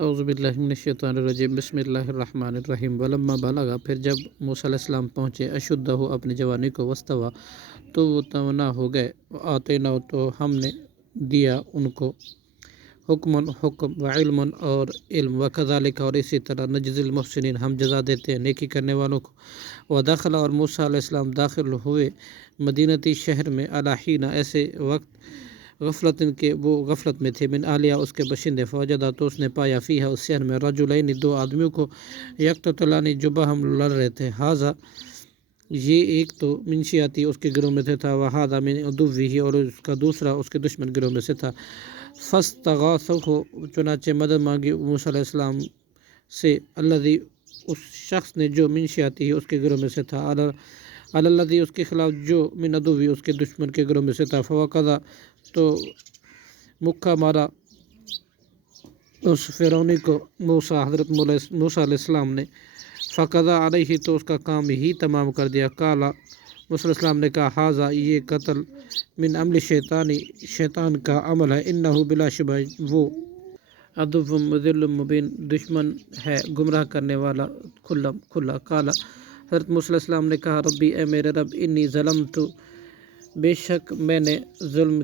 اعوذ باللہ من الشیطان الرجیم بسم اللہ الرحمن الرحیم ولما بلغا، پھر جب موسیٰ علیہ السلام پہنچے اشدہ اپنی جوانی کو، واستوى تو وہ توانا ہو گئے، آتینہ تو ہم نے دیا ان کو حکم و علم اور علم، وکذالک اور اسی طرح نجزی المحسنین ہم جزا دیتے ہیں نیکی کرنے والوں کو۔ ودخل اور موسیٰ علیہ السلام داخل ہوئے مدینتی شہر میں، الاحین ایسے وقت غفلت کے وہ غفلت میں تھے، من اہلیہ اس کے باشندے، فوجدہ تو اس نے پایا فیہا اس شہر میں، رجلین دو آدمیوں کو، یقتتلان جو باہم لڑ رہے تھے، ھذا یہ ایک تو من شیعتی اس کے گروہ میں سے تھا، وھذا من عدوہ اور اس کا دوسرا اس کے دشمن گروہ میں سے تھا۔ فاستغاثہ چنانچہ مدد مانگی موسیٰ علیہ السلام سے، الذی اس شخص نے جو من شیعتی اس کے گروہ میں سے تھا، الذی اس کے خلاف جو من عدوہ اس کے دشمن کے گروہ میں سے تھا، فوقذا تو مکہ مارا اس فرعونی کو موسیٰ حضرت موسیٰ علیہ السلام نے، فقضى علیہ تو اس کا کام ہی تمام کر دیا۔ قال موسیٰ علیہ السلام نے کہا، ھذا یہ قتل من عمل شیطان کا عمل ہے، انہ بلا شبہ وہ عدو مضل مبین دشمن ہے گمراہ کرنے والا کھلا۔ قال حضرت موسیٰ علیہ السلام نے کہا، ربی اے میرے رب، انی ظلمت بے شک میں نے ظلم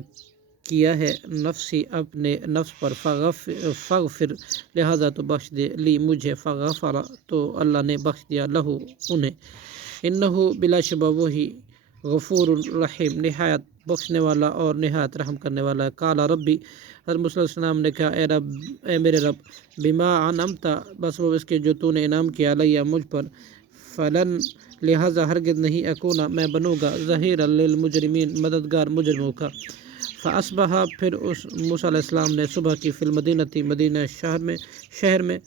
کیا ہے نفسی اپنے نفس پر، فاغفر لہذا تو بخش دے، لی مجھے، فغفر تو اللہ نے بخش دیا، لہو انہیں، انہ بلا شبہ وہی غفور رحیم نہایت بخشنے والا اور نہایت رحم کرنے والا ہے۔ قال ربی حضرت موسیٰ علیہ السلام نے کہا، اے میرے رب، بما انعمت بس وہ اس کے جو تو نے انعام کیا، علیہ مجھ پر، فلن لہذا ہرگز نہیں اکونا میں بنوں گا، ظہیرا للمجرمین مددگار مجرموں کا۔ فاصبح پھر اس موسیٰ علیہ السلام نے صبح کی، فی المدینۃ مدینہ شہر میں،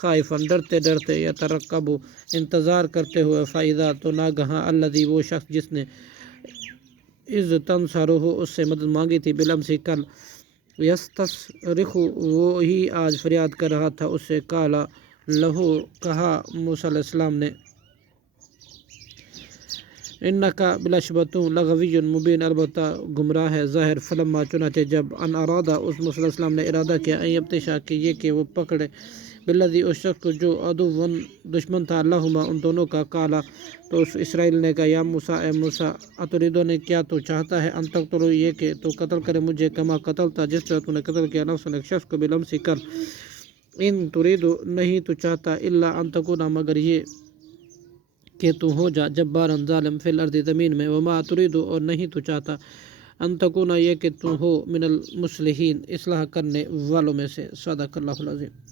خائفاً ڈرتے ڈرتے، یترقب انتظار کرتے ہوئے، فاذا تو ناگہاں، الذی وہ شخص جس نے اذ تنصرہ اس سے مدد مانگی تھی، بالامس کل، یستصرخ وہی آج فریاد کر رہا تھا اس سے، قال لہو کہا موسیٰ علیہ السلام نے، انکا بلا شبہ تو لغوی مبین البتہ گمراہ ہے ظاہر۔ فلما چنانچہ جب ان ارادہ اس موسیٰ علیہ السلام نے ارادہ کیا، ان یبطشا کہ یہ کہ وہ پکڑے، بالذی اس شخص کو جو عدو دشمن تھا، لہما ان دونوں کا، قال تو اس اسرائیل نے کہا، یا موسیٰ اے موسیٰ، اتریدو نے کیا تو چاہتا ہے، ان تقتلوا یہ کہ تو قتل کرے مجھے، کما قتل تھا جس طرح تو نے قتل کیا، نفسا ایک شخص کو، بالامس کل، ان تریدو نہیں تو چاہتا، الا ان تکونا مگر یہ کہ تو ہو جا، جباراً ظالم، فی الارض زمین میں، وما تریدو اور نہیں تو چاہتا، ان تکونا یہ کہ تو ہو، من المصلحین اصلاح کرنے والوں میں سے۔ صدق اللہ العظیم۔